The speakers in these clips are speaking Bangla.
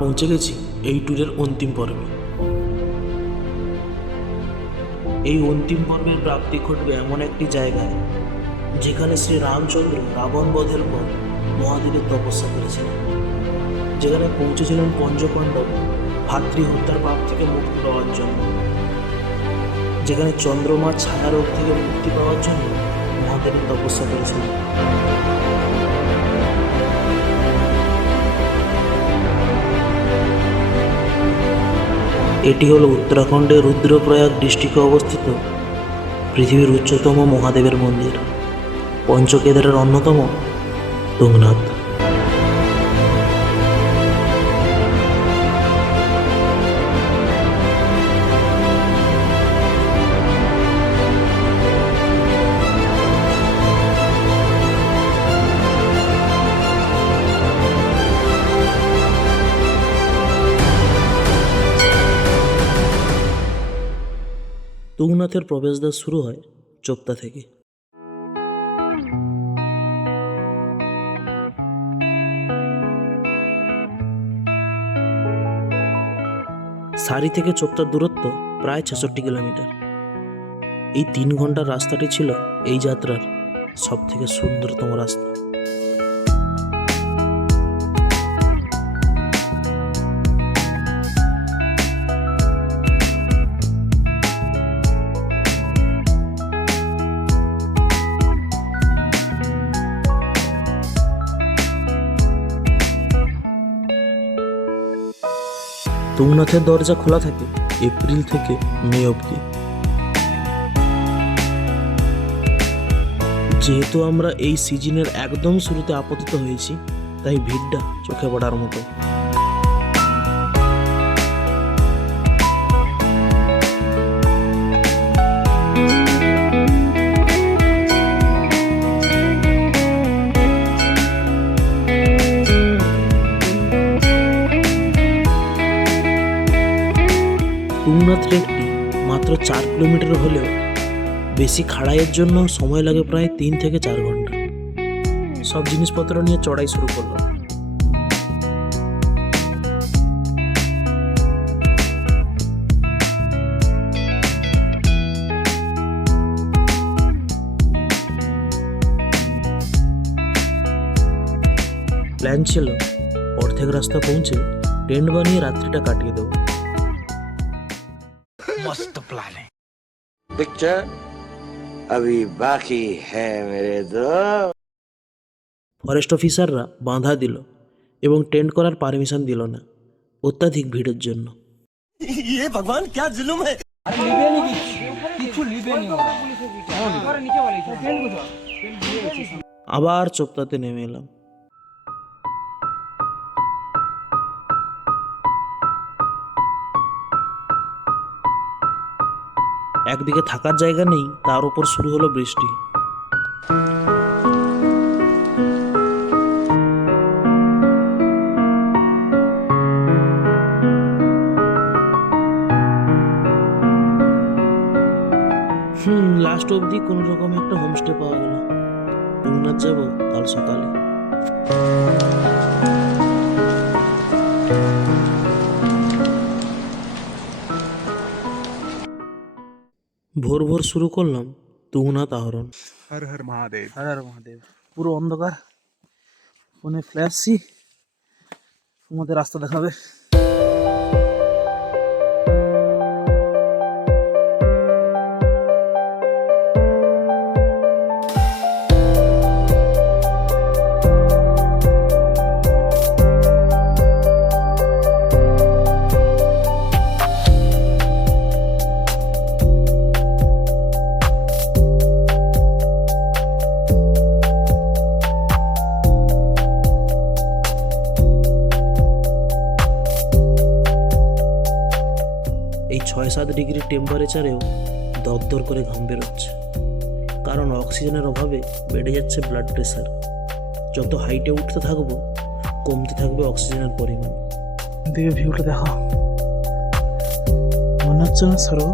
পৌঁছে গেছি এই ট্যুরের অন্তিম পর্বে। এই অন্তিম পর্বের প্রাপ্তি ঘটবে এমন একটি জায়গায় যেখানে শ্রী রামচন্দ্র রাবণ বধের পর মহাদেবের তপস্যা করেছিলেন, যেখানে পৌঁছেছিলেন পঞ্চপাণ্ডব ভাতৃ হত্যার পাপ থেকে মুক্তি পাওয়ার জন্য, যেখানে চন্দ্রমার ছায়া রোগ থেকে মুক্তি পাওয়ার জন্য মহাদেবের তপস্যা করেছিলেন। এটি হলো উত্তরাখণ্ডের রুদ্রপ্রয়াগ ডিস্ট্রিক্টে অবস্থিত পৃথিবীর উচ্চতম মহাদেবের মন্দির, পঞ্চকেদারের অন্যতম তুঙ্গনাথ। তুঙ্গনাথের প্রবেশদ্বার শুরু হয় চোপতা থেকে। সারি থেকে চোপতার দূরত্ব প্রায় 66 কিলোমিটার। এই 3 ঘন্টার রাস্তাটি ছিল এই যাত্রার সব থেকে সুন্দরতম রাস্তা। তুঙ্গনাথের দরজা খোলা থাকে এপ্রিল থেকে মে অবধি। যেহেতু আমরা এই সিজনের একদম শুরুতে আপতিত হয়েছি, তাই ভিড়টা চোখে পড়ার মতো। তুঙ্গনাথ ট্রেকটি মাত্র 4 কিলোমিটার হলেও বেশি খাড়াইয়ের জন্য সময় লাগে প্রায় 3 থেকে 4 ঘন্টা। সব জিনিসপত্র নিয়ে চড়াই শুরু করলাম। প্ল্যান ছিল অর্ধেক রাস্তা পৌঁছে টেন্ট বানিয়ে রাত্রিটা কাটিয়ে দেবো। मस्त प्लान है। पिक्चर अभी बाकी है मेरे दोस्त। ফরেস্ট অফিসাররা বাঁধা দিল এবং টেন্ট করার পারমিশন দিল না অত্যাধিক ভিড়ের জন্য। ये भगवान क्या जुल्म है। আবার চোপতাতে নেমে এলাম। একদিকে থাকার জায়গা নেই, তার উপর শুরু হলো বৃষ্টি। লাস্ট অবধি কোনো রকম একটা হোমস্টে পাওয়া গেল। তুঙ্গনাথ যাবো কাল সকালে। ভোর ভোর শুরু করলাম তুঙ্গনাথ আহরণ। हर हर महादेव। হর হর মহাদেব। পুরো অন্ধকার, ফোনে ফ্ল্যাশি তোমাদের রাস্তা দেখাবে। এই 6-7 ডিগ্রি টেম্পারেচারেও দরদর করে ঘাম বেরোচ্ছে, কারণ অক্সিজেনের অভাবে বেড়ে যাচ্ছে ব্লাড প্রেশার। যত হাইটে উঠতে থাকবো কমতে থাকবে অক্সিজেনের পরিমাণ। দিকে ভিউটা দেখো, মনে হচ্ছে না সরো।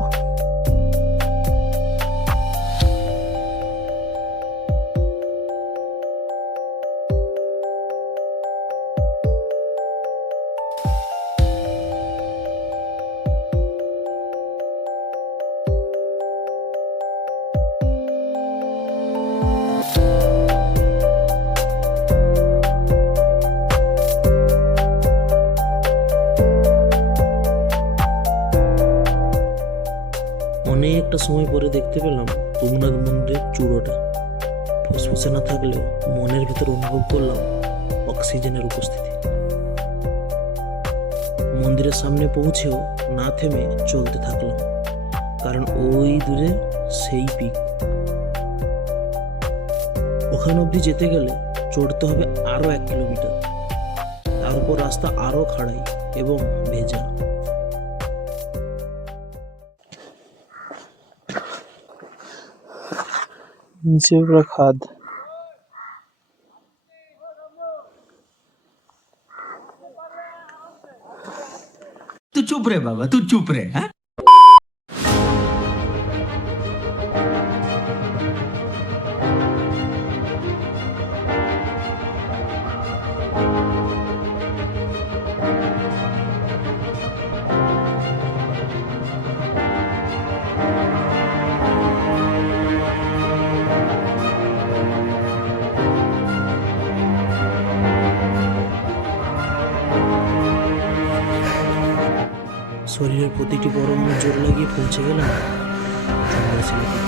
অনেকটা সময় পরে দেখতে পেলাম তুঙ্গনাথ মন্দিরের চূড়োটা। ফুসফুসে না থাকলেও মনের ভিতর অনুভব করলাম অক্সিজেনের উপস্থিতি। মন্দিরের সামনে পৌঁছেও না থেমে চলতে থাকলাম, কারণ ওই দূরে সেই পিক। ওখান অবধি যেতে গেলে চড়তে হবে আরো 1 কিলোমিটার। তার উপর রাস্তা আরো খাড়াই এবং ভেজা। নিচে পুরো খাদ। तू चुप रे बाबा, तू चुप रे। हाँ? শরীরের প্রতিটি পরমাণু জোর লাগিয়ে পৌঁছে গেলাম চন্দ্রশিলাতে।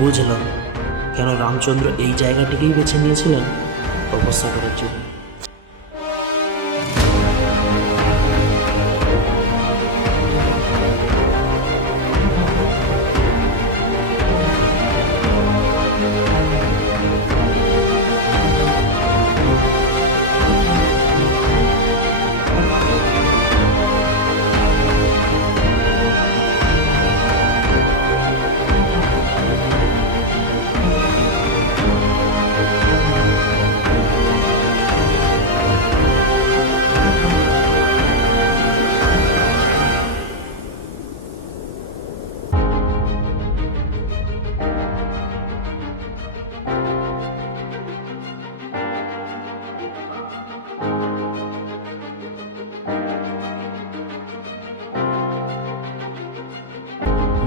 বুঝলাম কেন রামচন্দ্র এই জায়গাটিকেই বেছে নিয়েছিলেন তপস্যা করার জন্য।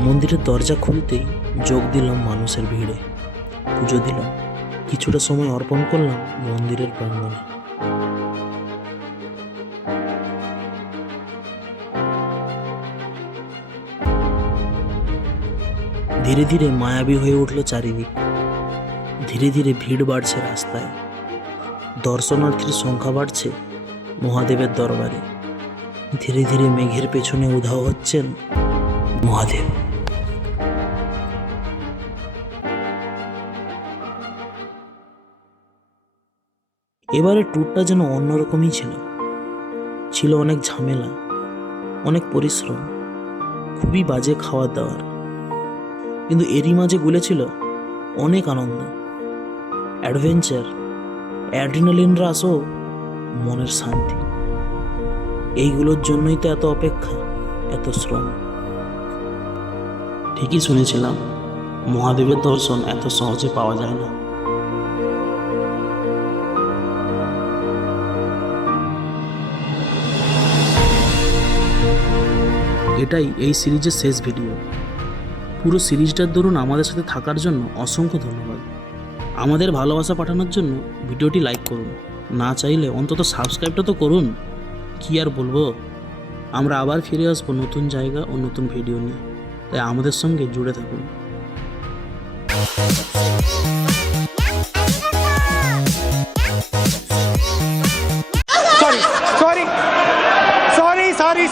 মন্দিরের দরজা খুলতেই যোগ দিলাম মানুষের ভিড়ে। পুজো দিলাম, কিছুটা সময় অর্পণ করলাম মন্দিরের প্রাঙ্গণে। ধীরে ধীরে মায়াবী হয়ে উঠল চারিদিক। ধীরে ধীরে ভিড় বাড়ছে রাস্তায়। দর্শনার্থীর সংখ্যা বাড়ছে মহাদেবের দরবারে। ধীরে ধীরে মেঘের পেছনে উধাও হচ্ছেন মহাদেব। এবারে ট্যুরটা যেন অন্যরকমই ছিল অনেক ঝামেলা, অনেক পরিশ্রম, খুবই বাজে খাওয়া দাওয়ার, কিন্তু এরই মাঝে গুলেছিল অনেক আনন্দ, অ্যাডভেঞ্চার, অ্যাড্রিনালিন রাশ ও মনের শান্তি। এইগুলোর জন্যই তো এত অপেক্ষা, এত শ্রম। ঠিকই শুনেছিলাম, মহাদেবের দর্শন এত সহজে পাওয়া যায় না। এটাই এই সিরিজের শেষ ভিডিও। পুরো সিরিজটার দরুন আমাদের সাথে থাকার জন্য অসংখ্য ধন্যবাদ। আমাদের ভালোবাসা পাঠানোর জন্য ভিডিওটি লাইক করুন, না চাইলে অন্তত সাবস্ক্রাইবটা তো করুন। কি আর বলবো, আমরা আবার ফিরে আসবো নতুন জায়গা ও নতুন ভিডিও নিয়ে, তাই আমাদের সঙ্গে জুড়ে থাকুন।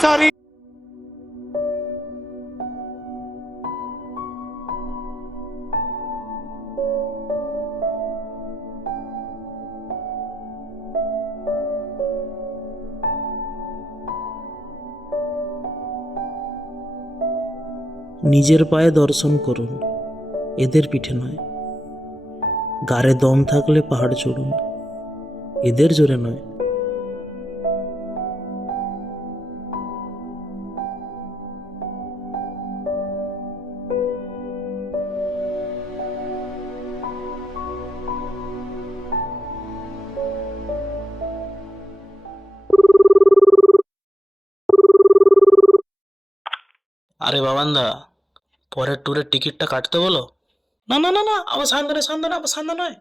सॉरी। নিজের পায়ে দর্শন করুন, এদের পিঠে নয়। গাড়ে দম থাকলে পাহাড় চড়ুন, এদের জোরে নয়। আরে বাবান্দা, পরের ট্যুরের টিকিটটা কাটতে বলো। না না না না, আবার শান্ত নয়, শান্ত নয়, আবার শান্ত নয়।